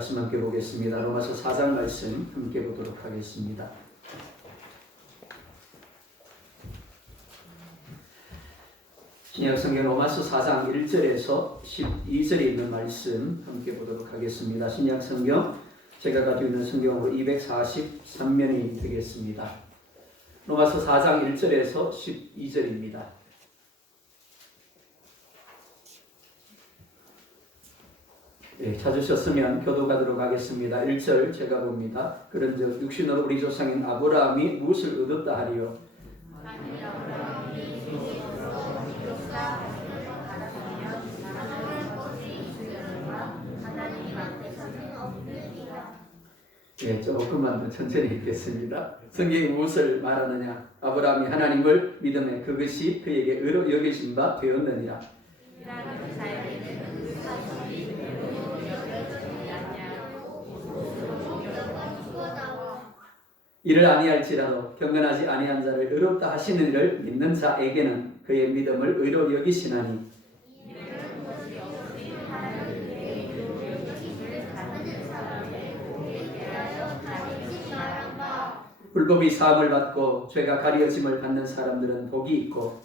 말씀 함께 보겠습니다. 로마서 4장 말씀 함께 보도록 하겠습니다. 신약 성경 로마서 4장 1절에서 12절에 있는 말씀 함께 보도록 하겠습니다. 신약 성경 제가 가지고 있는 성경으로 243면이 되겠습니다. 로마서 4장 1절에서 12절입니다. 네, 찾으셨으면 교도가도록 하겠습니다. 1절 제가 봅니다. 그런즉 육신으로 우리 조상인 아브라함이 무엇을 얻었다 하리요? 예, 조금만 더 천천히 읽겠습니다. 성경이 무엇을 말하느냐? 아브라함이 하나님을 믿음에 그것이 그에게 의로 여기신 바 되었느니라. 이를 아니할지라도 경건하지 아니한 자를 의롭다 하시는 이를 믿는 자에게는 그의 믿음을 의로 여기시나니 불법이 사함을 받고 죄가 가려짐을 받는 사람들은 복이 있고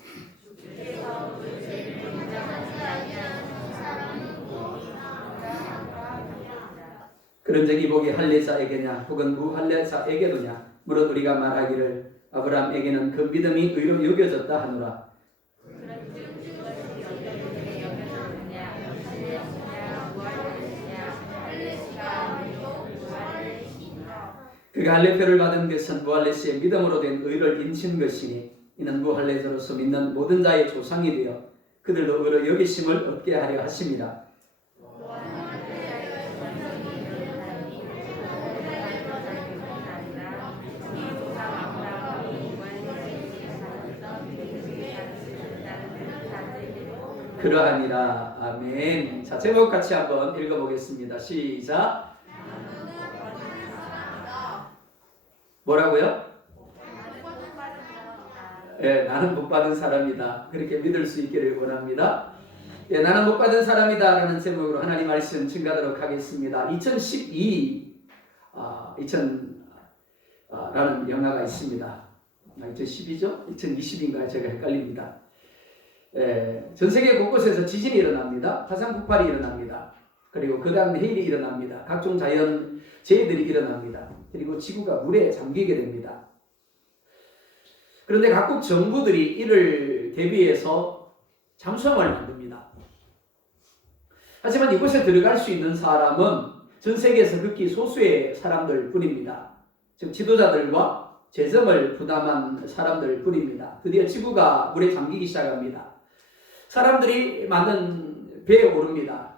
그런즉 이 복이 할례자에게냐 혹은 무할례자에게도냐 무릇 우리가 말하기를 아브라함에게는 그 믿음이 의로 여겨졌다 하노라. 그가 할례표를 받은 것은 무할례시의 믿음으로 된 의를 인친 것이니 이는 무할례자로서 믿는 모든 자의 조상이 되어 그들도 의로 여기심을 얻게 하려 하심이라. 그러하니라. 아멘. 자, 제목 같이 한번 읽어보겠습니다. 시작. 뭐라고요? 예, 나는 복 받은 사람이다. 그렇게 믿을 수 있기를 원합니다. 예, 나는 복 받은 사람이다 라는 제목으로 하나님 말씀 증가하도록 하겠습니다. 2012라는 영화가 있습니다. 2010이죠? 2020인가요? 제가 헷갈립니다. 예, 전 세계 곳곳에서 지진이 일어납니다. 화산 폭발이 일어납니다. 그리고 거대한 해일이 일어납니다. 각종 자연 재해들이 일어납니다. 그리고 지구가 물에 잠기게 됩니다. 그런데 각국 정부들이 이를 대비해서 잠수함을 만듭니다. 하지만 이곳에 들어갈 수 있는 사람은 전 세계에서 극히 소수의 사람들 뿐입니다. 즉 지도자들과 재정을 부담한 사람들 뿐입니다. 드디어 지구가 물에 잠기기 시작합니다. 사람들이 만든 배에 오릅니다.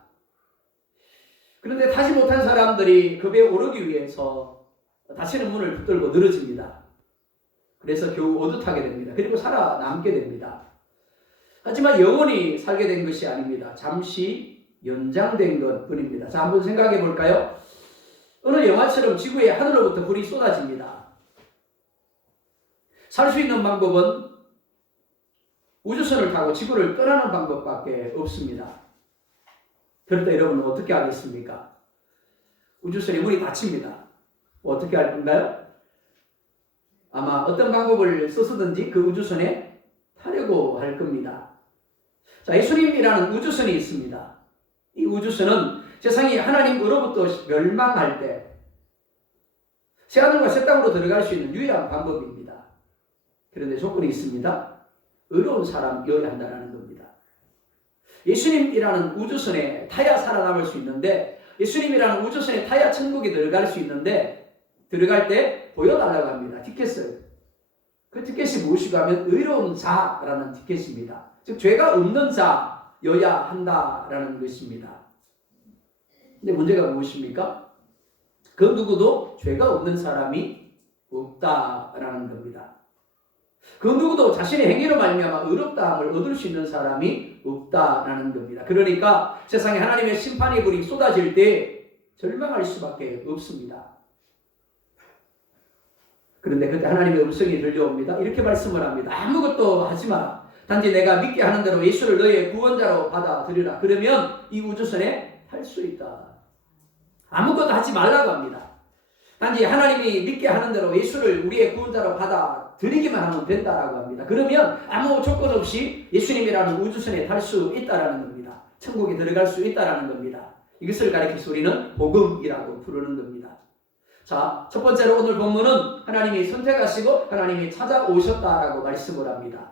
그런데 타지 못한 사람들이 그 배에 오르기 위해서 닫히는 문을 붙들고 늘어집니다. 그래서 겨우 어듯하게 됩니다. 그리고 살아남게 됩니다. 하지만 영원히 살게 된 것이 아닙니다. 잠시 연장된 것 뿐입니다. 자, 한번 생각해 볼까요? 어느 영화처럼 지구에 하늘로부터 불이 쏟아집니다. 살 수 있는 방법은 우주선을 타고 지구를 떠나는 방법밖에 없습니다. 그럴 때 여러분은 어떻게 하겠습니까? 우주선의 문이 닫힙니다. 어떻게 할 건가요? 아마 어떤 방법을 써서든지 그 우주선에 타려고 할 겁니다. 자, 예수님이라는 우주선이 있습니다. 이 우주선은 세상이 하나님으로부터 멸망할 때 새하늘과 새 땅으로 들어갈 수 있는 유일한 방법입니다. 그런데 조건이 있습니다. 의로운 사람이어야 한다는 겁니다. 예수님이라는 우주선에 타야 살아남을 수 있는데 예수님이라는 우주선에 타야 천국에 들어갈 수 있는데 들어갈 때 보여달라고 합니다. 티켓을. 그 티켓이 무엇이고 하면 의로운 자라는 티켓입니다. 즉 죄가 없는 자여야 한다라는 것입니다. 근데 문제가 무엇입니까? 그 누구도 죄가 없는 사람이 없다라는 겁니다. 그 누구도 자신의 행위로 말미암아 의롭다함을 얻을 수 있는 사람이 없다라는 겁니다. 그러니까 세상에 하나님의 심판의 불이 쏟아질 때 절망할 수밖에 없습니다. 그런데 그때 하나님의 음성이 들려옵니다. 이렇게 말씀을 합니다. 아무것도 하지 마라. 단지 내가 믿게 하는 대로 예수를 너의 구원자로 받아들이라. 그러면 이 우주선에 탈 수 있다. 아무것도 하지 말라고 합니다. 단지 하나님이 믿게 하는 대로 예수를 우리의 구원자로 받아들이기만 하면 된다라고 합니다. 그러면 아무 조건 없이 예수님이라는 우주선에 탈 수 있다라는 겁니다. 천국에 들어갈 수 있다라는 겁니다. 이것을 가리켜서 우리는 복음이라고 부르는 겁니다. 자, 첫 번째로 오늘 본문은 하나님이 선택하시고 하나님이 찾아오셨다라고 말씀을 합니다.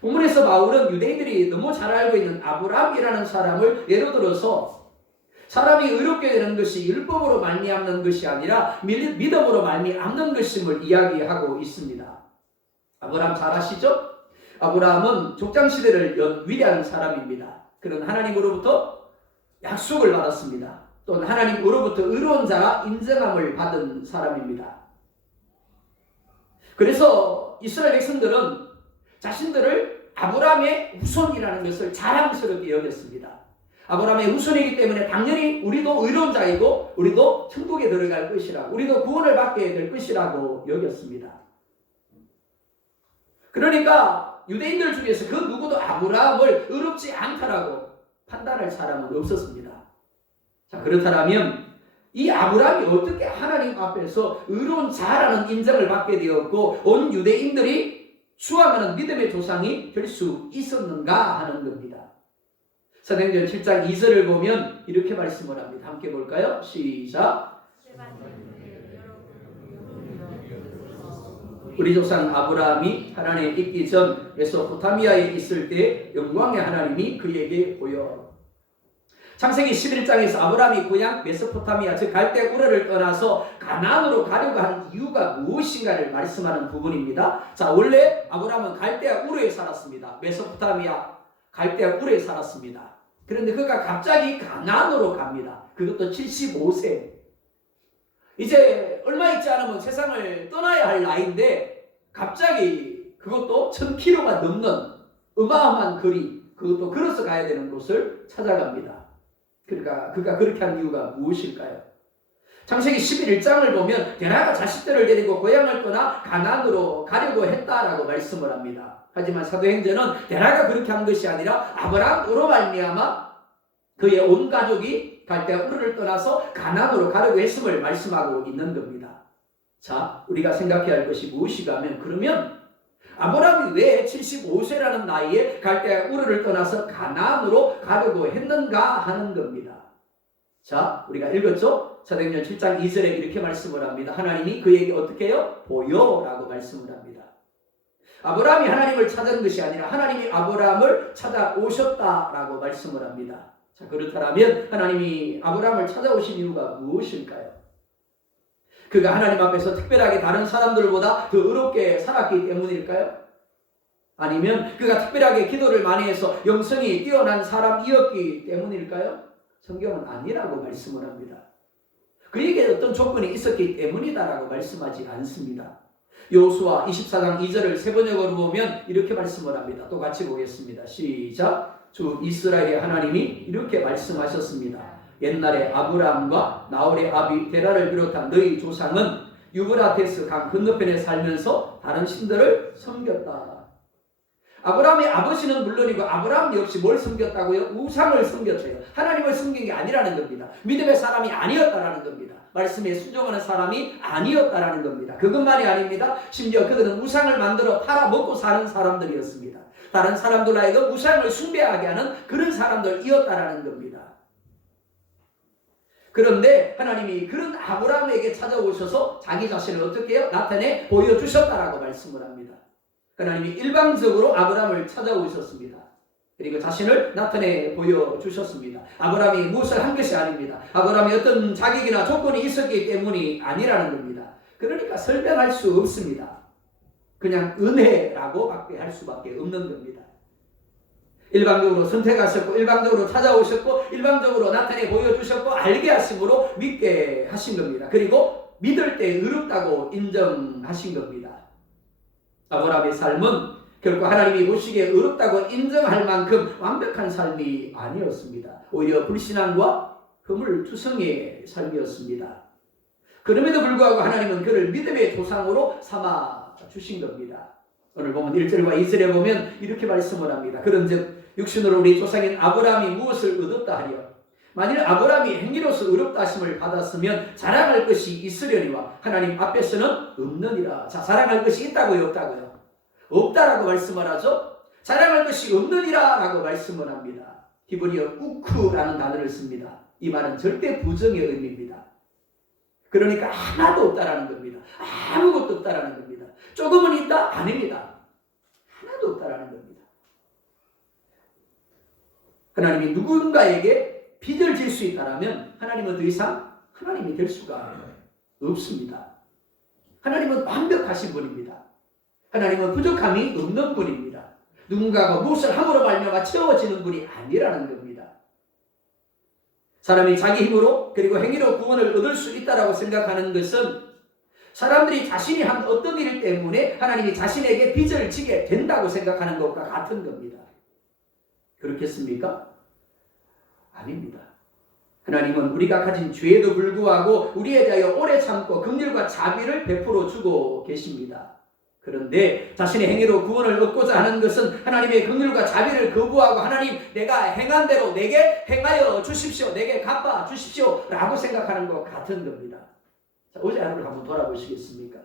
본문에서 바울은 유대인들이 너무 잘 알고 있는 아브라함이라는 사람을 예로 들어서 사람이 의롭게 되는 것이 율법으로 말미암는 것이 아니라 믿음으로 말미암는 것임을 이야기하고 있습니다. 아브라함 잘 아시죠? 아브라함은 족장시대를 연 위대한 사람입니다. 그는 하나님으로부터 약속을 받았습니다. 또는 하나님으로부터 의로운 자라 인정함을 받은 사람입니다. 그래서 이스라엘 백성들은 자신들을 아브라함의 후손이라는 것을 자랑스럽게 여겼습니다. 아브라함의 후손이기 때문에 당연히 우리도 의로운 자이고 우리도 천국에 들어갈 것이라고, 우리도 구원을 받게 될 것이라고 여겼습니다. 그러니까 유대인들 중에서 그 누구도 아브라함을 의롭지 않다라고 판단할 사람은 없었습니다. 자, 그렇다면 이 아브라함이 어떻게 하나님 앞에서 의로운 자라는 인정을 받게 되었고 온 유대인들이 수함하는 믿음의 조상이 될 수 있었는가 하는 겁니다. 사도행전 7장 2절을 보면 이렇게 말씀을 합니다. 함께 볼까요? 시작. 우리 조상 아브라함이 하나님에 있기 전 메소포타미아에 있을 때 영광의 하나님이 그에게 보여. 창세기 11장에서 아브라함이 고향 메소포타미아 즉 갈대 우르를 떠나서 가나안으로 가려고 한 이유가 무엇인가를 말씀하는 부분입니다. 자, 원래 아브라함은 갈대 우르에 살았습니다. 메소포타미아 갈대 우르에 살았습니다. 그런데 그가 갑자기 가나안으로 갑니다. 그것도 75세. 이제 얼마 있지 않으면 세상을 떠나야 할 나이인데 갑자기 그것도 1000km가 넘는 어마어마한 거리, 그것도 걸어서 가야 되는 곳을 찾아갑니다. 그러니까 그가 그렇게 한 이유가 무엇일까요? 창세기 11장을 보면 데라가 자식들을 데리고 고향을 떠나 가나안으로 가려고 했다라고 말씀을 합니다. 하지만 사도행전은 데라가 그렇게 한 것이 아니라 아브라함으로 말미암아 그의 온 가족이 갈대 우르를 떠나서 가나안으로 가려고 했음을 말씀하고 있는 겁니다. 자, 우리가 생각해야 할 것이 무엇이가 하면 그러면 아브라함이 왜 75세라는 나이에 갈대 우르를 떠나서 가나안으로 가려고 했는가 하는 겁니다. 자, 우리가 읽었죠? 사도행전 7장 2절에 이렇게 말씀을 합니다. 하나님이 그에게 어떻게 해요? 보여라고 말씀을 합니다. 아브라함이 하나님을 찾은 것이 아니라 하나님이 아브라함을 찾아오셨다라고 말씀을 합니다. 자, 그렇다면 하나님이 아브라함을 찾아오신 이유가 무엇일까요? 그가 하나님 앞에서 특별하게 다른 사람들보다 더 의롭게 살았기 때문일까요? 아니면 그가 특별하게 기도를 많이 해서 영성이 뛰어난 사람이었기 때문일까요? 성경은 아니라고 말씀을 합니다. 그에게 어떤 조건이 있었기 때문이다라고 말씀하지 않습니다. 여호수아 24장 2절을 세 번역으로 보면 이렇게 말씀을 합니다. 또 같이 보겠습니다. 시작. 주 이스라엘의 하나님이 이렇게 말씀하셨습니다. 옛날에 아브라함과 나홀의 아비 데라를 비롯한 너희 조상은 유브라테스 강 건너편에 살면서 다른 신들을 섬겼다. 아브라함의 아버지는 물론이고 아브라함 역시 뭘 섬겼다고요? 우상을 섬겼대요. 하나님을 섬긴 게 아니라는 겁니다. 믿음의 사람이 아니었다라는 겁니다. 말씀에 순종하는 사람이 아니었다라는 겁니다. 그것만이 아닙니다. 심지어 그들은 우상을 만들어 팔아먹고 사는 사람들이었습니다. 다른 사람들 하여금 우상을 숭배하게 하는 그런 사람들이었다라는 겁니다. 그런데 하나님이 그런 아브라함에게 찾아오셔서 자기 자신을 어떻게 해요? 나타내 보여주셨다라고 말씀을 합니다. 하나님이 일방적으로 아브라함을 찾아오셨습니다. 그리고 자신을 나타내 보여주셨습니다. 아브라함이 무엇을 한 것이 아닙니다. 아브라함이 어떤 자격이나 조건이 있었기 때문이 아니라는 겁니다. 그러니까 설명할 수 없습니다. 그냥 은혜라고 밖에 할 수밖에 없는 겁니다. 일방적으로 선택하셨고 일방적으로 찾아오셨고 일방적으로 나타내 보여주셨고 알게 하심으로 믿게 하신 겁니다. 그리고 믿을 때 의롭다고 인정하신 겁니다. 아브라함의 삶은 결코 하나님이 보시기에 의롭다고 인정할 만큼 완벽한 삶이 아니었습니다. 오히려 불신앙과 허물투성이의 삶이었습니다. 그럼에도 불구하고 하나님은 그를 믿음의 조상으로 삼아 주신 겁니다. 오늘 보면 1절과 2절에 보면 이렇게 말씀을 합니다. 그런즉 육신으로 우리 조상인 아브라함이 무엇을 얻었다 하려? 만일 아브라함이 행위로서 의롭다 하심을 받았으면 자랑할 것이 있으려니와 하나님 앞에서는 없느니라. 자, 자랑할 것이 있다고요, 없다고요? 없다라고 말씀을 하죠. 자랑할 것이 없느니라 라고 말씀을 합니다. 히브리어 우크라는 단어를 씁니다. 이 말은 절대 부정의 의미입니다. 그러니까 하나도 없다라는 겁니다. 아무것도 없다라는 겁니다. 조금은 있다? 아닙니다. 하나도 없다라는 겁니다. 하나님이 누군가에게 빚을 질 수 있다면 하나님은 더 이상 하나님이 될 수가 없습니다. 하나님은 완벽하신 분입니다. 하나님은 부족함이 없는 분입니다. 누군가가 무엇을 함으로 말미암아 채워지는 분이 아니라는 겁니다. 사람이 자기 힘으로 그리고 행위로 구원을 얻을 수 있다고 생각하는 것은 사람들이 자신이 한 어떤 일 때문에 하나님이 자신에게 빚을 지게 된다고 생각하는 것과 같은 겁니다. 그렇겠습니까? 아닙니다. 하나님은 우리가 가진 죄에도 불구하고 우리에 대하여 오래 참고 긍휼과 자비를 베풀어 주고 계십니다. 그런데 자신의 행위로 구원을 얻고자 하는 것은 하나님의 긍휼과 자비를 거부하고 하나님 내가 행한 대로 내게 행하여 주십시오. 내게 갚아 주십시오. 라고 생각하는 것 같은 겁니다. 자, 어제 하루를 한번 돌아보시겠습니까?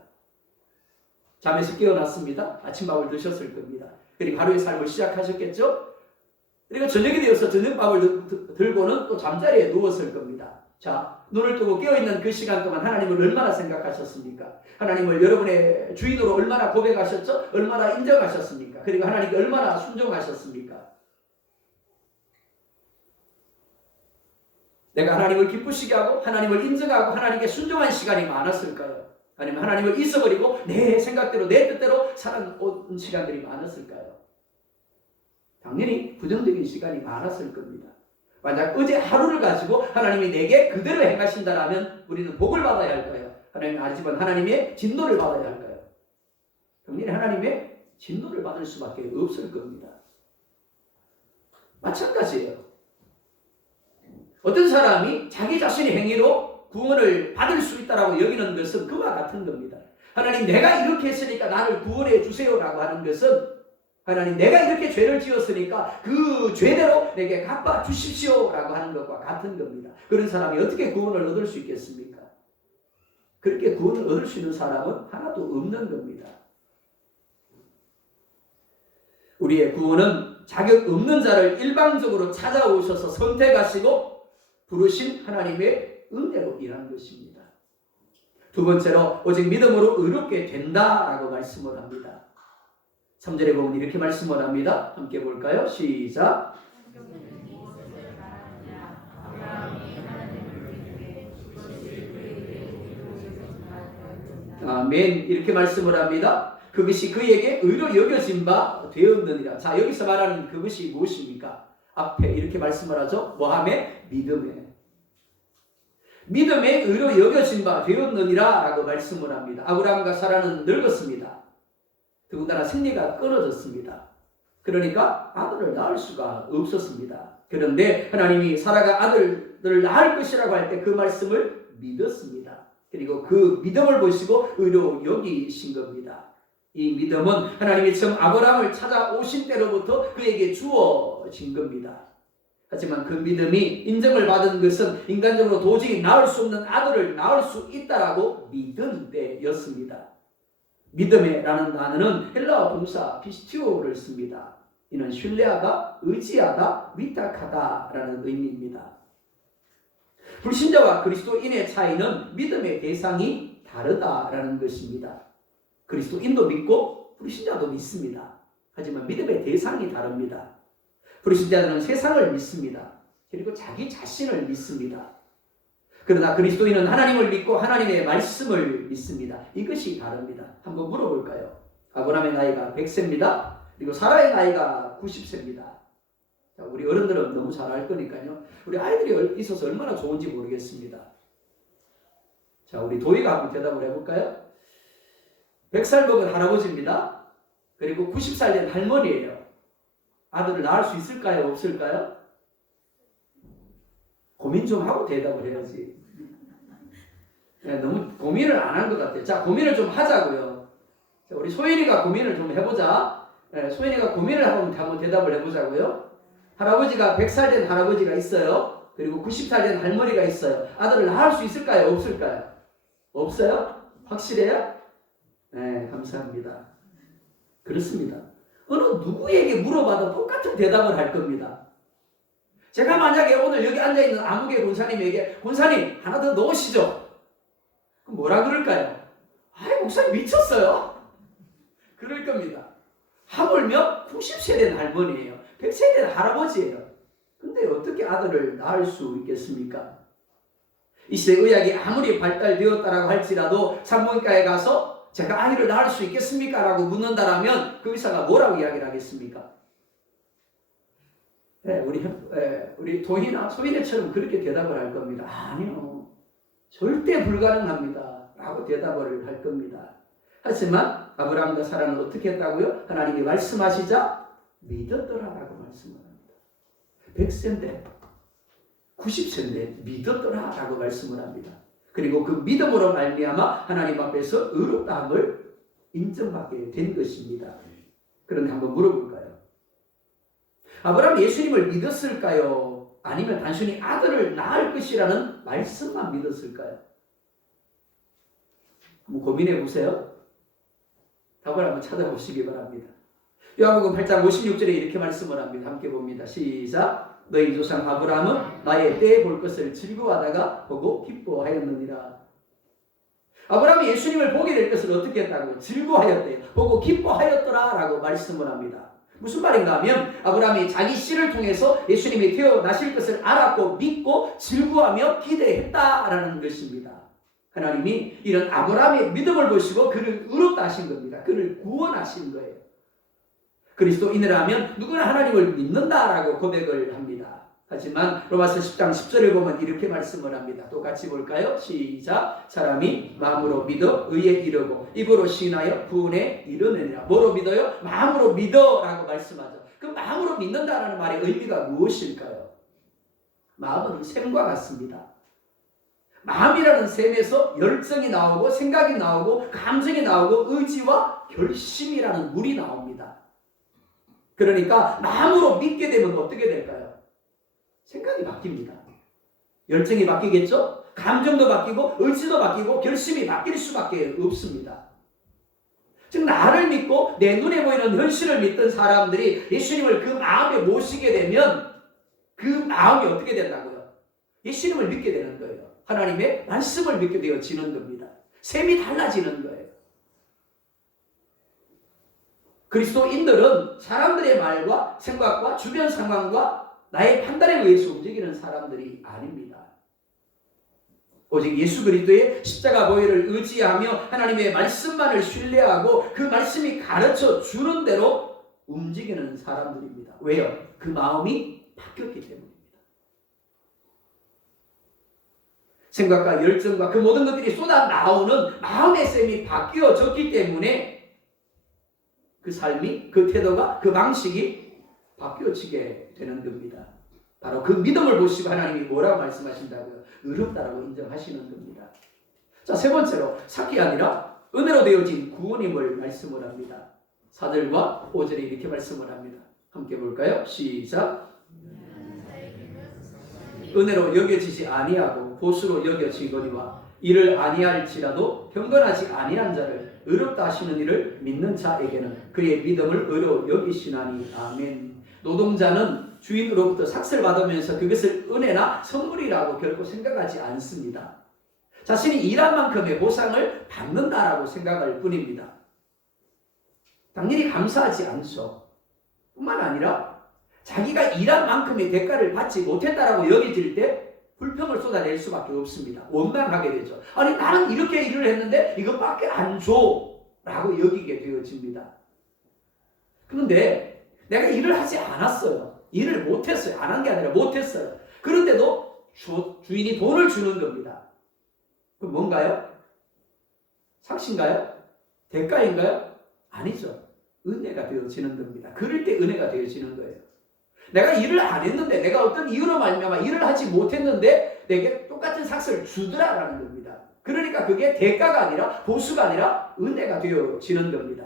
잠에서 깨어났습니다. 아침밥을 드셨을 겁니다. 그리고 하루의 삶을 시작하셨겠죠? 그리고 저녁이 되어서 저녁밥을 들고는 또 잠자리에 누웠을 겁니다. 자, 눈을 뜨고 깨어있는 그 시간 동안 하나님을 얼마나 생각하셨습니까? 하나님을 여러분의 주인으로 얼마나 고백하셨죠? 얼마나 인정하셨습니까? 그리고 하나님께 얼마나 순종하셨습니까? 내가 하나님을 기쁘시게 하고 하나님을 인정하고 하나님께 순종한 시간이 많았을까요? 아니면 하나님을 잊어버리고 내 생각대로 내 뜻대로 살아온 시간들이 많았을까요? 당연히 부정적인 시간이 많았을 겁니다. 만약 어제 하루를 가지고 하나님이 내게 그대로 행하신다라면 우리는 복을 받아야 할까요? 하나님 아니지만 하나님의 진노를 받아야 할까요? 당연히 하나님의 진노를 받을 수밖에 없을 겁니다. 마찬가지예요. 어떤 사람이 자기 자신의 행위로 구원을 받을 수 있다라고 여기는 것은 그와 같은 겁니다. 하나님 내가 이렇게 했으니까 나를 구원해 주세요라고 하는 것은 하나님 내가 이렇게 죄를 지었으니까 그 죄대로 내게 갚아 주십시오라고 하는 것과 같은 겁니다. 그런 사람이 어떻게 구원을 얻을 수 있겠습니까? 그렇게 구원을 얻을 수 있는 사람은 하나도 없는 겁니다. 우리의 구원은 자격 없는 자를 일방적으로 찾아오셔서 선택하시고 부르신 하나님의 은혜로 일한 것입니다. 두 번째로 오직 믿음으로 의롭게 된다라고 말씀을 합니다. 3절에 보면 이렇게 말씀을 합니다. 함께 볼까요? 시작. 아멘. 이렇게 말씀을 합니다. 그것이 그에게 의로 여겨진 바 되었느니라. 자, 여기서 말하는 그것이 무엇입니까? 앞에 이렇게 말씀을 하죠. 뭐하매? 믿음에. 믿음에 의로 여겨진 바 되었느니라 라고 말씀을 합니다. 아브라함과 사라는 늙었습니다. 더군다나 생리가 끊어졌습니다. 그러니까 아들을 낳을 수가 없었습니다. 그런데 하나님이 사라가 아들을 낳을 것이라고 할 때 그 말씀을 믿었습니다. 그리고 그 믿음을 보시고 의로 여기신 겁니다. 이 믿음은 하나님이 처음 아브라함을 찾아오신 때로부터 그에게 주어진 겁니다. 하지만 그 믿음이 인정을 받은 것은 인간적으로 도저히 낳을 수 없는 아들을 낳을 수 있다라고 믿은 때였습니다. 믿음이라는 단어는 헬라어 동사 피스티오를 씁니다. 이는 신뢰하다, 의지하다, 위탁하다라는 의미입니다. 불신자와 그리스도인의 차이는 믿음의 대상이 다르다라는 것입니다. 그리스도인도 믿고 불신자도 믿습니다. 하지만 믿음의 대상이 다릅니다. 불신자들은 세상을 믿습니다. 그리고 자기 자신을 믿습니다. 그러나 그리스도인은 하나님을 믿고 하나님의 말씀을 믿습니다. 이것이 다릅니다. 한번 물어볼까요? 아브라함의 나이가 100세입니다. 그리고 사라의 나이가 90세입니다. 자, 우리 어른들은 너무 잘 알 거니까요. 우리 아이들이 있어서 얼마나 좋은지 모르겠습니다. 자, 우리 도희가 한번 대답을 해볼까요? 100살 먹은 할아버지입니다. 그리고 90살 된 할머니예요. 아들을 낳을 수 있을까요? 없을까요? 고민 좀 하고 대답을 해야지. 너무 고민을 안 한 것 같아요. 자, 고민을 좀 하자고요. 자, 우리 소연이가 고민을 좀 해보자. 소연이가 고민을 하고 한번 대답을 해보자고요. 할아버지가 100살 된 할아버지가 있어요. 그리고 90살 된 할머니가 있어요. 아들을 낳을 수 있을까요? 없을까요? 없어요? 확실해요? 네, 감사합니다. 그렇습니다. 어느 누구에게 물어봐도 똑같은 대답을 할 겁니다. 제가 만약에 오늘 여기 앉아있는 아무개 권사님에게 권사님 하나 더 넣으시죠. 그럼 뭐라 그럴까요? 아이 목사님 미쳤어요? 그럴 겁니다. 하물며 90세 된 할머니예요. 100세 된 할아버지예요. 근데 어떻게 아들을 낳을 수 있겠습니까? 이 시대 의학이 아무리 발달되었다라고 할지라도 산부인과에 가서 제가 아이를 낳을 수 있겠습니까? 라고 묻는다라면 그 의사가 뭐라고 이야기를 하겠습니까? 네, 우리 도희나 소희네처럼 그렇게 대답을 할 겁니다. 아니요. 절대 불가능합니다. 라고 대답을 할 겁니다. 하지만 아브라함과 사라는 어떻게 했다고요? 하나님이 말씀하시자 믿었더라라고 말씀을 합니다. 100세인데 90세인데 믿었더라라고 말씀을 합니다. 그리고 그 믿음으로 말미암아 하나님 앞에서 의롭다함을 인정받게 된 것입니다. 그런데 한번 물어볼까요? 아브라함이 예수님을 믿었을까요? 아니면 단순히 아들을 낳을 것이라는 말씀만 믿었을까요? 한번 고민해 보세요. 답을 한번 찾아보시기 바랍니다. 요한복음 8장 56절에 이렇게 말씀을 합니다. 함께 봅니다. 시작. 너희 조상 아브라함은 나의 때에 볼 것을 즐거워하다가 보고 기뻐하였느니라. 아브라함이 예수님을 보게 될 것을 어떻게 했다고요? 즐거워하였대요. 보고 기뻐하였더라 라고 말씀을 합니다. 무슨 말인가 하면 아브라함이 자기 씨를 통해서 예수님이 태어나실 것을 알았고 믿고 즐거워하며 기대했다라는 것입니다. 하나님이 이런 아브라함의 믿음을 보시고 그를 의롭다 하신 겁니다. 그를 구원하신 거예요. 그리스도인이라면 누구나 하나님을 믿는다라고 고백을 합니다. 하지만 로마서 10장 10절에 보면 이렇게 말씀을 합니다. 또 같이 볼까요? 시작. 사람이 마음으로 믿어 의에 이르고 입으로 시인하여 구원에 이르느니라. 뭐로 믿어요? 마음으로 믿어라고 말씀하죠. 그 마음으로 믿는다라는 말의 의미가 무엇일까요? 마음은 샘과 같습니다. 마음이라는 샘에서 열정이 나오고 생각이 나오고 감정이 나오고 의지와 결심이라는 물이 나옵니다. 그러니까 마음으로 믿게 되면 어떻게 될까요? 생각이 바뀝니다. 열정이 바뀌겠죠? 감정도 바뀌고 의지도 바뀌고 결심이 바뀔 수밖에 없습니다. 즉 나를 믿고 내 눈에 보이는 현실을 믿던 사람들이 예수님을 그 마음에 모시게 되면 그 마음이 어떻게 된다고요? 예수님을 믿게 되는 거예요. 하나님의 말씀을 믿게 되어지는 겁니다. 셈이 달라지는 거예요. 그리스도인들은 사람들의 말과 생각과 주변 상황과 나의 판단에 의해서 움직이는 사람들이 아닙니다. 오직 예수 그리스도의 십자가 보혈을 의지하며 하나님의 말씀만을 신뢰하고 그 말씀이 가르쳐 주는 대로 움직이는 사람들입니다. 왜요? 그 마음이 바뀌었기 때문입니다. 생각과 열정과 그 모든 것들이 쏟아 나오는 마음의 셈이 바뀌어졌기 때문에 그 삶이, 그 태도가, 그 방식이 바뀌어지게 되는 겁니다. 바로 그 믿음을 보시고 하나님이 뭐라고 말씀하신다고요? 의롭다라고 인정하시는 겁니다. 자, 세 번째로 삭이 아니라 은혜로 되어진 구원임을 말씀을 합니다. 4절과 5절에 이렇게 말씀을 합니다. 함께 볼까요? 시작. 은혜로 여겨지지 아니하고 보수로 여겨지거니와 이를 아니할지라도 경건하지 아니한 자를 의롭다 하시는 이를 믿는 자에게는 그의 믿음을 의로 여기시나니. 아멘. 노동자는 주인으로부터 삭슬 받으면서 그것을 은혜나 선물이라고 결코 생각하지 않습니다. 자신이 일한 만큼의 보상을 받는다라고 생각할 뿐입니다. 당연히 감사하지 않죠. 뿐만 아니라 자기가 일한 만큼의 대가를 받지 못했다라고 여겨질 때 불평을 쏟아낼 수밖에 없습니다. 원망하게 되죠. 아니 나는 이렇게 일을 했는데 이것밖에 안 줘 라고 여기게 되어집니다. 그런데 내가 일을 하지 않았어요. 일을 못했어요. 안 한 게 아니라 못했어요. 그런데도 주인이 돈을 주는 겁니다. 그럼 뭔가요? 삭신가요? 대가인가요? 아니죠. 은혜가 되어지는 겁니다. 그럴 때 은혜가 되어지는 거예요. 내가 일을 안 했는데 내가 어떤 이유로 말미암아 일을 하지 못했는데 내게 똑같은 삭스를 주더라라는 겁니다. 그러니까 그게 대가가 아니라 보수가 아니라 은혜가 되어지는 겁니다.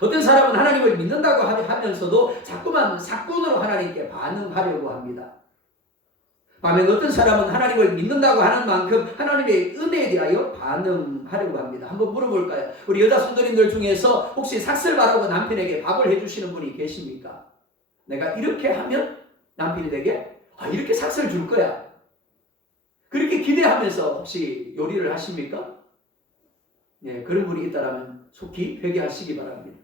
어떤 사람은 하나님을 믿는다고 하면서도 자꾸만 사건으로 하나님께 반응하려고 합니다. 반면 어떤 사람은 하나님을 믿는다고 하는 만큼 하나님의 은혜에 대하여 반응하려고 합니다. 한번 물어볼까요? 우리 여자 성도님들 중에서 혹시 삭슬 바라고 남편에게 밥을 해주시는 분이 계십니까? 내가 이렇게 하면 남편이 내게 이렇게 삭슬 줄 거야. 그렇게 기대하면서 혹시 요리를 하십니까? 네, 그런 분이 있다면 속히 회개하시기 바랍니다.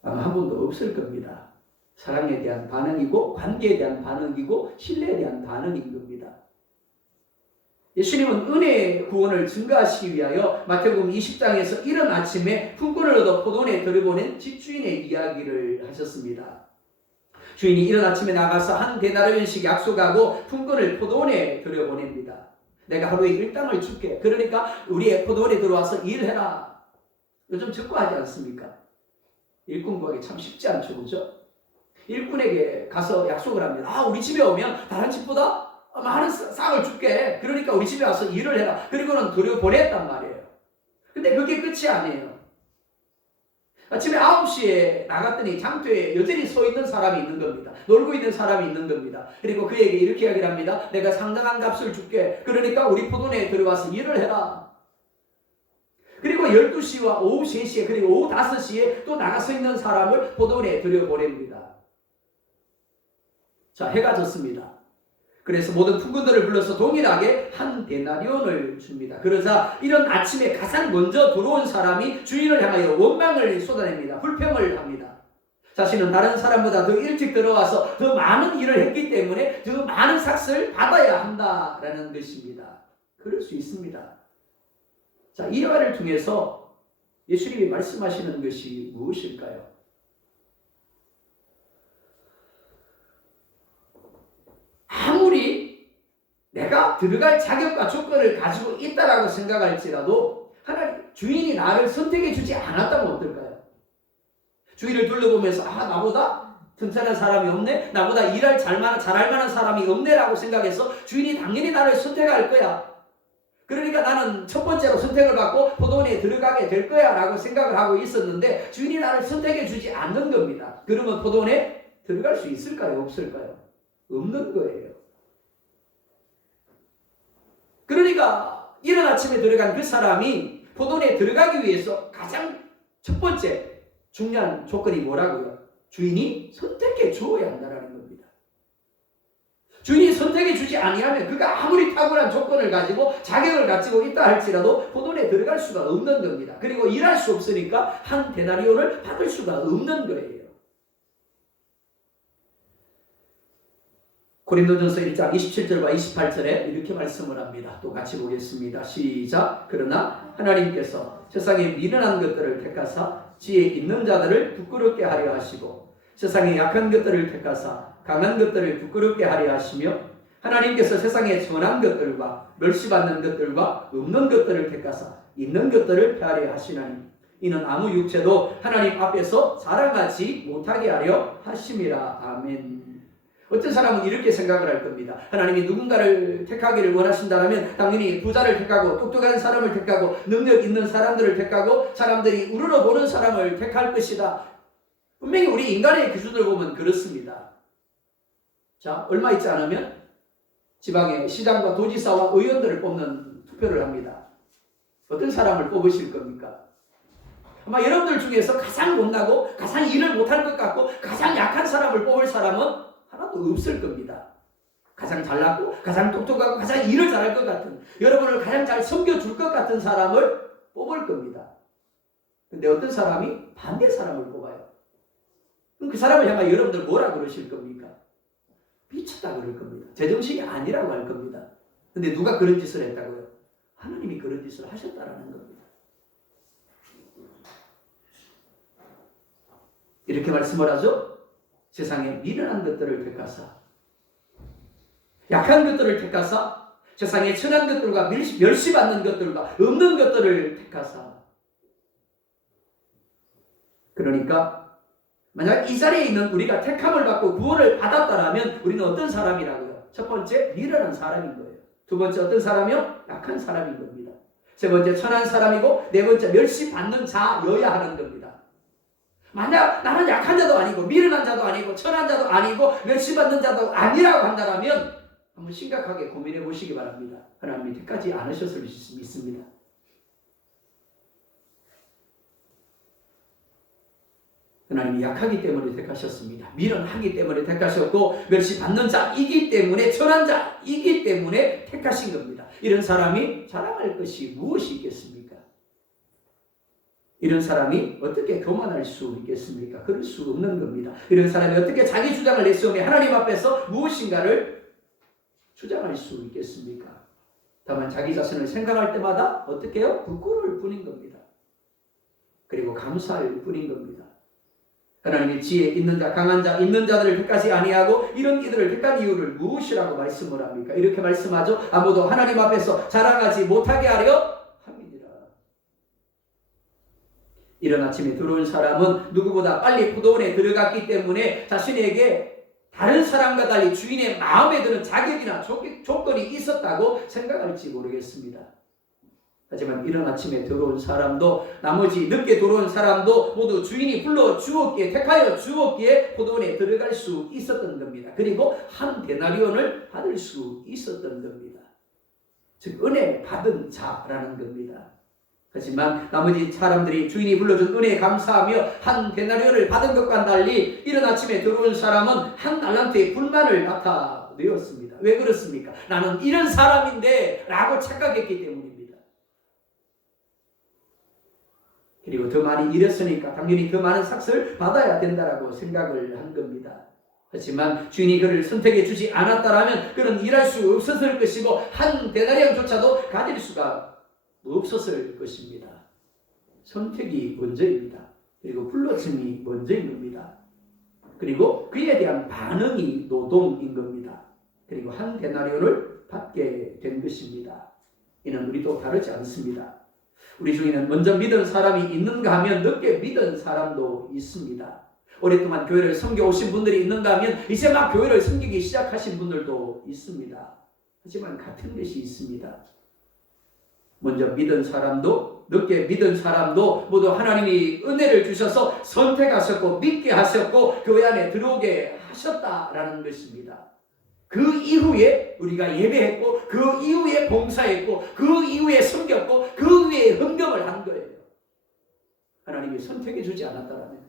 아마 한 번도 없을 겁니다. 사랑에 대한 반응이고 관계에 대한 반응이고 신뢰에 대한 반응인 겁니다. 예수님은 은혜의 구원을 증가하시기 위하여 마태복음 20장에서 이른 아침에 품꾼을 얻어 포도원에 들여보낸 집주인의 이야기를 하셨습니다. 주인이 이른 아침에 나가서 한 데나리온씩 약속하고 품꾼을 포도원에 들여보냅니다. 내가 하루에 일당을 줄게. 그러니까 우리의 포도원에 들어와서 일해라. 요즘 적고하지 않습니까? 일꾼 구하기 참 쉽지 않죠, 그죠? 일꾼에게 가서 약속을 합니다. 우리 집에 오면 다른 집보다 많은 쌍을 줄게. 그러니까 우리 집에 와서 일을 해라. 그리고는 들여보냈단 말이에요. 근데 그게 끝이 아니에요. 아침에 9시에 나갔더니 장터에 여전히 서 있는 사람이 있는 겁니다. 놀고 있는 사람이 있는 겁니다. 그리고 그에게 이렇게 이야기를 합니다. 내가 상당한 값을 줄게. 그러니까 우리 포도원에 들어와서 일을 해라. 그리고 12시와 오후 3시에 그리고 오후 5시에 또 나가서 있는 사람을 포도원에 들여보냅니다. 자, 해가 졌습니다. 그래서 모든 품꾼들을 불러서 동일하게 한 데나리온을 줍니다. 그러자 이런 아침에 가장 먼저 들어온 사람이 주인을 향하여 원망을 쏟아냅니다. 불평을 합니다. 자신은 다른 사람보다 더 일찍 들어와서 더 많은 일을 했기 때문에 더 많은 삭슬을 받아야 한다라는 것입니다. 그럴 수 있습니다. 자, 이 말을 통해서 예수님이 말씀하시는 것이 무엇일까요? 아무리 내가 들어갈 자격과 조건을 가지고 있다라고 생각할지라도 하나님 주인이 나를 선택해 주지 않았다면 어떨까요? 주위를 둘러보면서 나보다 튼튼한 사람이 없네, 나보다 일할 잘할 만한 사람이 없네라고 생각해서 주인이 당연히 나를 선택할 거야. 그러니까 나는 첫 번째로 선택을 받고 포도원에 들어가게 될 거야 라고 생각을 하고 있었는데 주인이 나를 선택해 주지 않는 겁니다. 그러면 포도원에 들어갈 수 있을까요? 없을까요? 없는 거예요. 그러니까 이른 아침에 들어간 그 사람이 포도원에 들어가기 위해서 가장 첫 번째 중요한 조건이 뭐라고요? 주인이 선택해 주어야 한다는 겁니다. 주인이 선택해 주지 아니하면 그가 아무리 탁월한 조건을 가지고 자격을 가지고 있다 할지라도 포도원에 들어갈 수가 없는 겁니다. 그리고 일할 수 없으니까 한 데나리온을 받을 수가 없는 거예요. 고린도전서 1장 27절과 28절에 이렇게 말씀을 합니다. 또 같이 보겠습니다. 시작. 그러나 하나님께서 세상에 미련한 것들을 택하사 지혜 있는 자들을 부끄럽게 하려 하시고 세상에 약한 것들을 택하사 강한 것들을 부끄럽게 하려 하시며 하나님께서 세상에 선한 것들과 멸시받는 것들과 없는 것들을 택하사 있는 것들을 폐하려 하시나니 이는 아무 육체도 하나님 앞에서 자랑하지 못하게 하려 하심이라. 아멘. 어떤 사람은 이렇게 생각을 할 겁니다. 하나님이 누군가를 택하기를 원하신다면 당연히 부자를 택하고 똑똑한 사람을 택하고 능력 있는 사람들을 택하고 사람들이 우러러보는 사람을 택할 것이다. 분명히 우리 인간의 기준을 보면 그렇습니다. 자, 얼마 있지 않으면 지방의 시장과 도지사와 의원들을 뽑는 투표를 합니다. 어떤 사람을 뽑으실 겁니까? 아마 여러분들 중에서 가장 못나고 가장 일을 못할 것 같고 가장 약한 사람을 뽑을 사람은 하나도 없을 겁니다. 가장 잘났고 가장 똑똑하고 가장 일을 잘할 것 같은 여러분을 가장 잘 섬겨줄 것 같은 사람을 뽑을 겁니다. 근데 어떤 사람이 반대 사람을 뽑아요. 그럼 그 사람을 향하여 여러분들 뭐라 그러실 겁니까? 미쳤다 그럴 겁니다. 제정신이 아니라고 할 겁니다. 근데 누가 그런 짓을 했다고요? 하나님이 그런 짓을 하셨다라는 겁니다. 이렇게 말씀을 하죠. 세상에 미련한 것들을 택하사 약한 것들을 택하사 세상에 천한 것들과 멸시받는 것들과 없는 것들을 택하사. 그러니까 만약 이 자리에 있는 우리가 택함을 받고 구원을 받았다라면 우리는 어떤 사람이라고요? 첫 번째 미련한 사람인 거예요. 두 번째 어떤 사람이요? 약한 사람인 겁니다. 세 번째 천한 사람이고 네 번째 멸시받는 자여야 하는 겁니다. 만약 나는 약한 자도 아니고 미련한 자도 아니고 천한 자도 아니고 멸시받는 자도 아니라고 한다면 한번 심각하게 고민해 보시기 바랍니다. 하나님이 택하지 않으셨을 믿습니다. 하나님이 약하기 때문에 택하셨습니다. 미련하기 때문에 택하셨고 멸시받는 자이기 때문에 천한 자이기 때문에 택하신 겁니다. 이런 사람이 자랑할 것이 무엇이 있겠습니까? 이런 사람이 어떻게 교만할 수 있겠습니까? 그럴 수 없는 겁니다. 이런 사람이 어떻게 자기 주장을 내세우며 하나님 앞에서 무엇인가를 주장할 수 있겠습니까? 다만 자기 자신을 생각할 때마다 어떻게 해요? 부끄러울 뿐인 겁니다. 그리고 감사할 뿐인 겁니다. 하나님의 지혜 있는 자, 강한 자, 있는 자들을 택하지 아니하고 이런 이들을 택한 이유를 무엇이라고 말씀을 합니까? 이렇게 말씀하죠. 아무도 하나님 앞에서 자랑하지 못하게 하려 함이니라. 이른 아침에 들어온 사람은 누구보다 빨리 포도원에 들어갔기 때문에 자신에게 다른 사람과 달리 주인의 마음에 드는 자격이나 조건이 있었다고 생각할지 모르겠습니다. 하지만 이른 아침에 들어온 사람도 나머지 늦게 들어온 사람도 모두 주인이 불러 주었기에 택하여 주었기에 포도원에 들어갈 수 있었던 겁니다. 그리고 한 데나리온을 받을 수 있었던 겁니다. 즉 은혜 받은 자라는 겁니다. 하지만 나머지 사람들이 주인이 불러준 은혜에 감사하며 한 데나리온을 받은 것과는 달리 이른 아침에 들어온 사람은 한 달란트의 불만을 나타내었습니다. 왜 그렇습니까? 나는 이런 사람인데 라고 착각했기 때문입니다. 그리고 더 많이 일했으니까 당연히 더 많은 삭스를 받아야 된다라고 생각을 한 겁니다. 하지만 주인이 그를 선택해 주지 않았다라면 그는 일할 수 없었을 것이고 한 데나리온조차도 가질 수가 없었을 것입니다. 선택이 먼저입니다. 그리고 불러짐이 먼저인 겁니다. 그리고 그에 대한 반응이 노동인 겁니다. 그리고 한 데나리온을 받게 된 것입니다. 이는 우리도 다르지 않습니다. 우리 중에는 먼저 믿은 사람이 있는가 하면 늦게 믿은 사람도 있습니다. 오랫동안 교회를 섬겨오신 분들이 있는가 하면 이제 막 교회를 섬기기 시작하신 분들도 있습니다. 하지만 같은 것이 있습니다. 먼저 믿은 사람도 늦게 믿은 사람도 모두 하나님이 은혜를 주셔서 선택하셨고 믿게 하셨고 교회 안에 들어오게 하셨다라는 것입니다. 그 이후에 우리가 예배했고 그 이후에 봉사했고 그 이후에 섬겼고 그 이후에 헌금을 한 거예요. 하나님이 선택해 주지 않았다라면,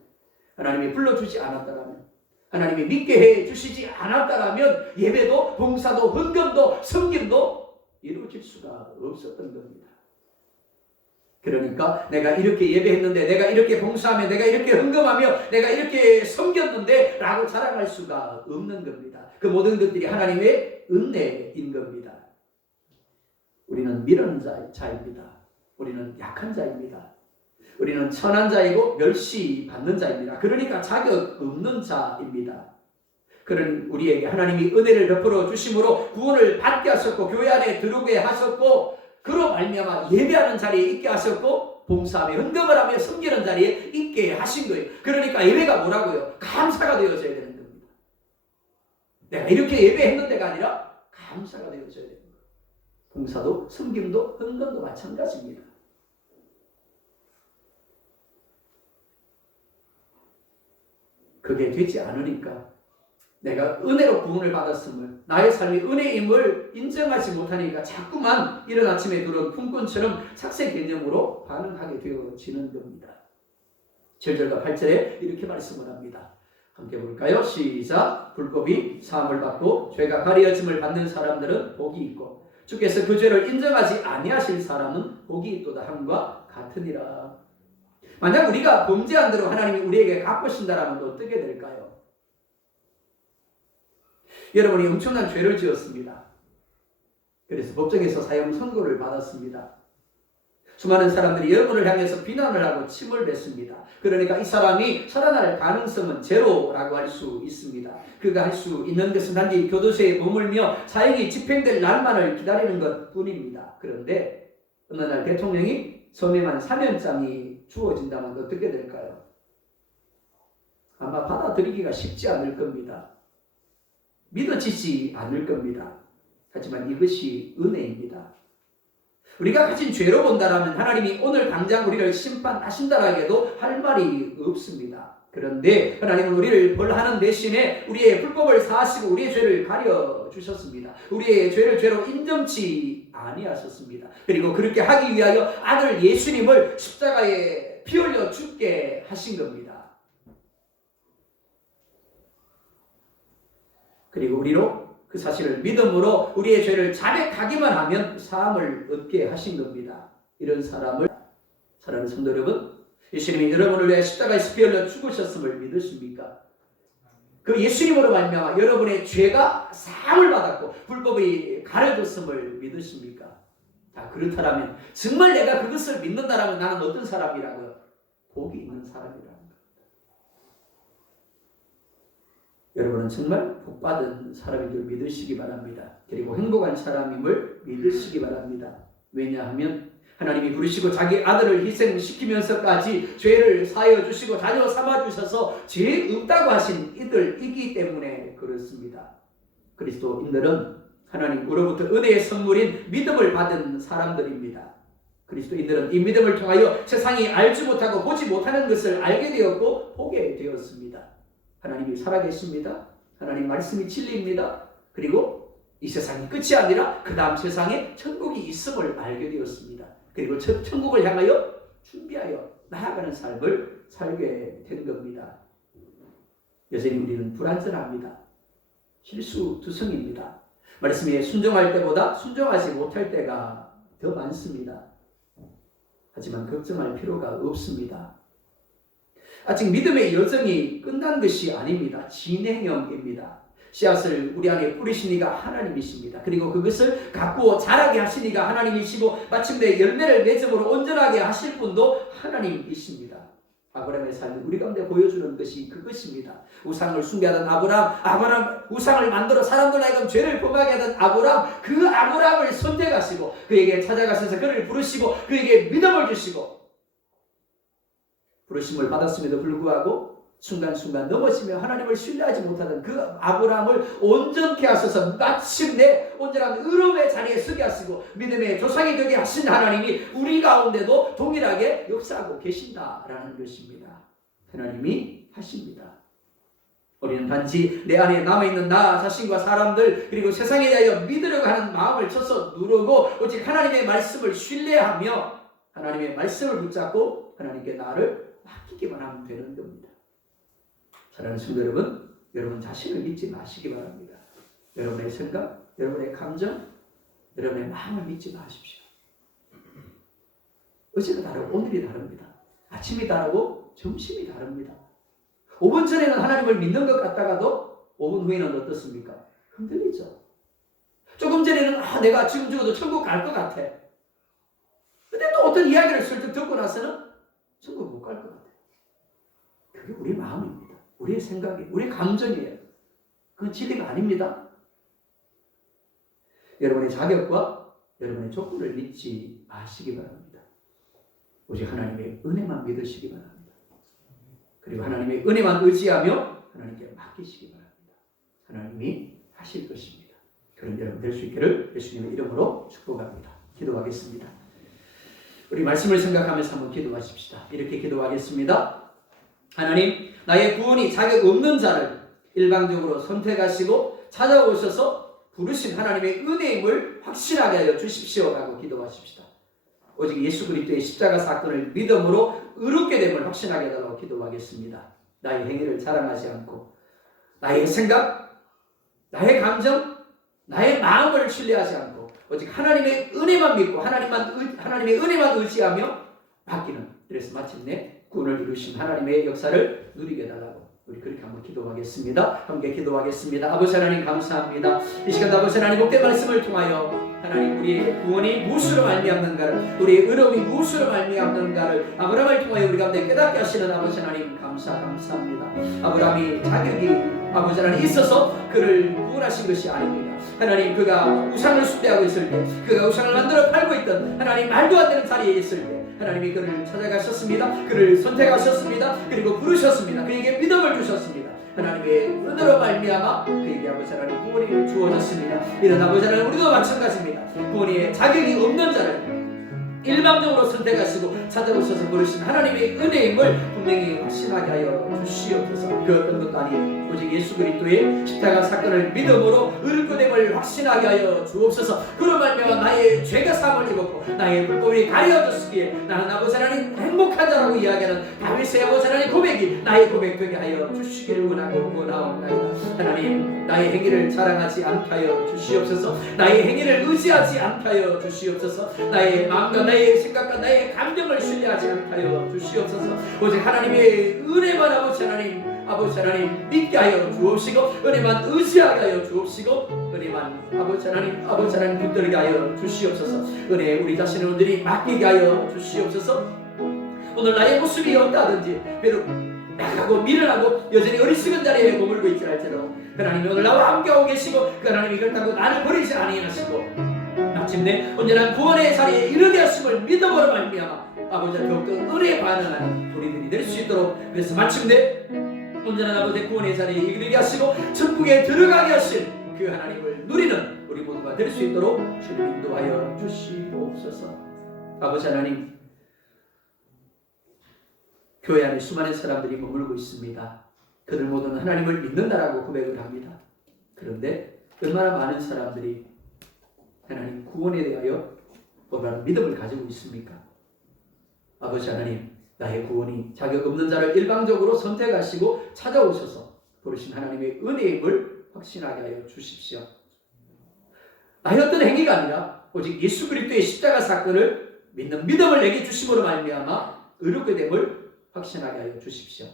하나님이 불러주지 않았다라면, 하나님이 믿게 해 주시지 않았다라면 예배도 봉사도 헌금도 섬김도 이루어질 수가 없었던 겁니다. 그러니까 내가 이렇게 예배했는데, 내가 이렇게 봉사하며, 내가 이렇게 헌금하며, 내가 이렇게 섬겼는데 라고 자랑할 수가 없는 겁니다. 그 모든 것들이 하나님의 은혜인 겁니다. 우리는 미련한 자입니다. 우리는 약한 자입니다. 우리는 천한 자이고 멸시받는 자입니다. 그러니까 자격 없는 자입니다. 그런 우리에게 하나님이 은혜를 베풀어 주심으로 구원을 받게 하셨고 교회 안에 들어오게 하셨고 그로 말미암아 예배하는 자리에 있게 하셨고 봉사하며 헌금을 하며 섬기는 자리에 있게 하신 거예요. 그러니까 예배가 뭐라고요? 감사가 되어져야 되는 겁니다. 내가 이렇게 예배했는 데가 아니라 감사가 되어져야 되는 거예요. 봉사도 섬김도 헌금도 마찬가지입니다. 그게 되지 않으니까 내가 은혜로 구원을 받았음을, 나의 삶이 은혜임을 인정하지 못하니까 자꾸만 이른 아침에 들어온 품꾼처럼 착세 개념으로 반응하게 되어지는 겁니다. 7절과 8절에 이렇게 말씀을 합니다. 함께 볼까요? 시작. 불법이 사함을 받고 죄가 가려짐을 받는 사람들은 복이 있고 주께서 그 죄를 인정하지 아니하실 사람은 복이 있도다 함과 같으니라. 만약 우리가 범죄한 대로 하나님이 우리에게 갚으신다라면 어떻게 될까요? 여러분이 엄청난 죄를 지었습니다. 그래서 법정에서 사형 선고를 받았습니다. 수많은 사람들이 여러분을 향해서 비난을 하고 침을 뱉습니다. 그러니까 이 사람이 살아날 가능성은 제로라고 할 수 있습니다. 그가 할 수 있는 것은 단지 교도소에 머물며 사형이 집행될 날만을 기다리는 것 뿐입니다. 그런데 어느 날 대통령이 서명한 사면장이 주어진다면 어떻게 될까요? 아마 받아들이기가 쉽지 않을 겁니다. 믿어지지 않을 겁니다. 하지만 이것이 은혜입니다. 우리가 가진 죄로 본다라면 하나님이 오늘 당장 우리를 심판하신다라고 해도 할 말이 없습니다. 그런데 하나님은 우리를 벌하는 대신에 우리의 불법을 사하시고 우리의 죄를 가려 주셨습니다. 우리의 죄를 죄로 인정치 아니하셨습니다. 그리고 그렇게 하기 위하여 아들 예수님을 십자가에 피 흘려 죽게 하신 겁니다. 그리고 우리로 그 사실을 믿음으로 우리의 죄를 자백하기만 하면 사함을 얻게 하신 겁니다. 이런 사람을, 사랑하는 성도 여러분, 예수님이 여러분을 위해 십자가에서 피 흘려 죽으셨음을 믿으십니까? 그 예수님으로 말미암아 여러분의 죄가 사함을 받았고 불법이 가려졌음을 믿으십니까? 자, 그렇다면 정말 내가 그것을 믿는다라면 나는 어떤 사람이라고요? 복이 있는 사람이라는 겁니다. 여러분은 정말 복받은 사람인 줄 믿으시기 바랍니다. 그리고 행복한 사람임을 믿으시기 바랍니다. 왜냐하면 하나님이 부르시고 자기 아들을 희생시키면서까지 죄를 사하여 주시고 자녀 삼아 주셔서 죄 없다고 하신 이들이기 때문에 그렇습니다. 그리스도인들은 하나님으로부터 은혜의 선물인 믿음을 받은 사람들입니다. 그리스도인들은 이 믿음을 통하여 세상이 알지 못하고 보지 못하는 것을 알게 되었고 보게 되었습니다. 하나님이 살아계십니다. 하나님 말씀이 진리입니다. 그리고 이 세상이 끝이 아니라 그 다음 세상에 천국이 있음을 알게 되었습니다. 그리고 천국을 향하여 준비하여 나아가는 삶을 살게 된 겁니다. 여전히 우리는 불완전합니다. 실수투성입니다. 말씀에 순종할 때보다 순종하지 못할 때가 더 많습니다. 하지만 걱정할 필요가 없습니다. 아직 믿음의 여정이 끝난 것이 아닙니다. 진행형입니다. 씨앗을 우리 안에 뿌리시니가 하나님이십니다. 그리고 그것을 가꾸어 자라게 하시니가 하나님이시고 마침내 열매를 맺음으로 온전하게 하실 분도 하나님이십니다. 아브라함의 삶을 우리 가운데 보여주는 것이 그것입니다. 우상을 숭배하던 아브라함 우상을 만들어 사람들 하여금 죄를 범하게 하던 아브라함, 그 아브라함을 선택하시고 그에게 찾아가셔서 그를 부르시고 그에게 믿음을 주시고 부르심을 받았음에도 불구하고 순간순간 넘어지며 하나님을 신뢰하지 못하던 그 아브라함을 온전케 하셔서 마침내 온전한 의로움의 자리에 서게 하시고 믿음의 조상이 되게 하신 하나님이 우리 가운데도 동일하게 역사하고 계신다라는 것입니다. 하나님이 하십니다. 우리는 단지 내 안에 남아있는 나 자신과 사람들 그리고 세상에 대하여 믿으려고 하는 마음을 쳐서 누르고 오직 하나님의 말씀을 신뢰하며 하나님의 말씀을 붙잡고 하나님께 나를 맡기기만 하면 되는 겁니다. 사랑하는 성도 여러분, 여러분 자신을 믿지 마시기 바랍니다. 여러분의 생각, 여러분의 감정, 여러분의 마음을 믿지 마십시오. 어제가 다르고 오늘이 다릅니다. 아침이 다르고 점심이 다릅니다. 5분 전에는 하나님을 믿는 것 같다가도 5분 후에는 어떻습니까? 흔들리죠. 조금 전에는 내가 지금 죽어도 천국 갈 것 같아. 근데 또 어떤 이야기를 슬쩍 듣고 나서는 천국 못 갈 것 같아. 그게 우리 마음입니다. 우리의 생각이, 우리의 감정이에요. 그건 진리가 아닙니다. 여러분의 자격과 여러분의 조건을 믿지 마시기 바랍니다. 오직 하나님의 은혜만 믿으시기 바랍니다. 그리고 하나님의 은혜만 의지하며 하나님께 맡기시기 바랍니다. 하나님이 하실 것입니다. 그런 여러분 될 수 있기를 예수님의 이름으로 축복합니다. 기도하겠습니다. 우리 말씀을 생각하면서 한번 기도하십시다. 이렇게 기도하겠습니다. 하나님, 나의 구원이 자격 없는 자를 일방적으로 선택하시고 찾아오셔서 부르신 하나님의 은혜임을 확신하게 하여 주십시오라고 기도하십시다. 오직 예수 그리스도의 십자가 사건을 믿음으로 의롭게 됨을 확신하게 해달라고 기도하겠습니다. 나의 행위를 자랑하지 않고 나의 생각, 나의 감정, 나의 마음을 신뢰하지 않고 오직 하나님의 은혜만 믿고 하나님의 은혜만 의지하며 맡기는, 그래서 마침내 구원을 이루신 하나님의 역사를 누리게 해달라고 우리 그렇게 한번 기도하겠습니다. 함께 기도하겠습니다. 아버지 하나님 감사합니다. 이 시간 아버지 하나님 복된 말씀을 통하여 하나님 우리의 구원이 무엇으로 말미암는가를, 우리의 의로움이 무엇으로 말미암는가를 아브라함을 통하여 우리 가운데 깨닫게 하시는 아버지 하나님 감사합니다. 아브라함이 자격이 아버지 하나님 있어서 그를 구원하신 것이 아닙니다. 하나님 그가 우상을 숭배하고 있을 때, 그가 우상을 만들어 팔고 있던 하나님 말도 안 되는 자리에 있을 때 하나님이 그를 찾아가셨습니다. 그를 선택하셨습니다. 그리고 부르셨습니다. 그에게 믿음을 주셨습니다. 하나님의 은혜로 말미암아 그에게 아버지 하나님 구원이 주어졌습니다. 이런 아버지 하나님 우리도 마찬가지입니다. 구원의 자격이 없는 자를 일방적으로 선택하시고 찾아오셔서 부르신 하나님의 은혜임을 분명히 확신하게 하여 주시옵소서. 그 어떤 것도 아닌 오직 예수 그리스도의 십자가 사건을 믿음으로 의롭됨을 확신하게 하여 주옵소서. 그로 말미암아 나의 죄가 사함을 입었고 나의 불법이 가려졌으기에 나는 아버지 하나님 행복한 자라고 이야기하는 다윗의 아버지 하나님 고백이 나의 고백 되게 하여 주시기를 원하옵나이다. 하나님, 나의 행위를 자랑하지 않게 하여 주시옵소서. 나의 행위를 의지하지 않게 하여 주시옵소서. 나의 마음과 나의 생각과 나의 감정을 신뢰하지 않게 하여 주시옵소서. 오직 하나님의 은혜만 아버지 하나님 믿게 하여 주옵시고 은혜만 의지하게 하여 주옵시고 은혜만 아버지 하나님 붙들게 하여 주시옵소서. 은혜 우리 자신을 온전히 맡기게 하여 주시옵소서. 오늘 나의 모습이 어떠하든지 비록 나가고 미련하고 여전히 어리석은 자리에 머물고 있지 할지라도 하나님이 오늘 나와 함께하고 계시고 그 하나님이 그렇다고 나를 버리지 아니하시고 마침내 온전한 구원의 자리에 이르게 하심을 믿음으로 말미암아 아버지와 더욱더 은혜에 반응하는 우리들이 될 수 있도록 그래서 마침내 온전한 아버지의 구원의 자리에 이르게 하시고 천국에 들어가게 하신 그 하나님을 누리는 우리 모두가 될 수 있도록 주님 인도하여 주시옵소서. 아버지 하나님, 교회 안에 수많은 사람들이 머물고 있습니다. 그들 모두는 하나님을 믿는다라고 고백을 합니다. 그런데 얼마나 많은 사람들이 하나님 구원에 대하여 뭐라는 믿음을 가지고 있습니까? 아버지 하나님, 나의 구원이 자격 없는 자를 일방적으로 선택하시고 찾아오셔서 부르신 하나님의 은혜임을 확신하게 하여 주십시오. 나의 어떤 행위가 아니라 오직 예수 그리스도의 십자가 사건을 믿는 믿음을 내게 주심으로 말미암아 의롭게 됨을 확신하게 하여 주십시오.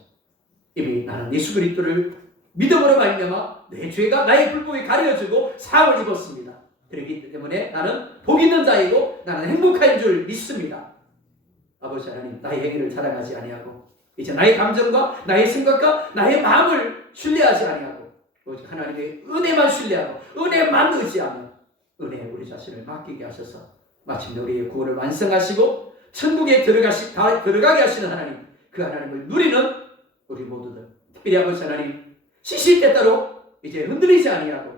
이미 나는 예수 그리스도를 믿음으로 말미암아 내 죄가 나의 불법이 가려지고 사함을 입었습니다. 그렇기 때문에 나는 복 있는 자이고 나는 행복한 줄 믿습니다. 아버지 하나님, 나의 행위를 자랑하지 아니하고 이제 나의 감정과 나의 생각과 나의 마음을 신뢰하지 아니하고 오직 하나님의 은혜만 신뢰하고 은혜만 의지하며 은혜에 우리 자신을 맡기게 하셔서 마침내 우리의 구원을 완성하시고 천국에 들어가게 하시는 하나님, 그 하나님을 누리는 우리 모두들, 특별히 아버지 하나님, 시시때때로 이제 흔들리지 아니하고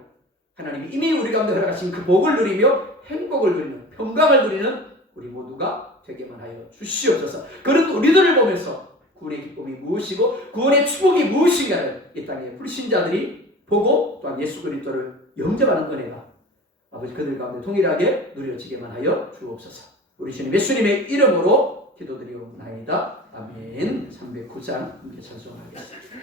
하나님이 이미 우리 가운데 허락하신 그 복을 누리며 행복을 누리는, 평강을 누리는 우리 모두가 되게만 하여 주시옵소서. 그런 우리들을 보면서 구원의 기쁨이 무엇이고 구원의 축복이 무엇인가를 이 땅의 불신자들이 보고 또한 예수 그리스도를 영접하는 은혜가 아버지 그들 가운데 동일하게 누려지게만 하여 주옵소서. 우리 주님 예수님의 이름으로 기도드리옵나이다. 아멘. 309장 함께 찬송하겠습니다.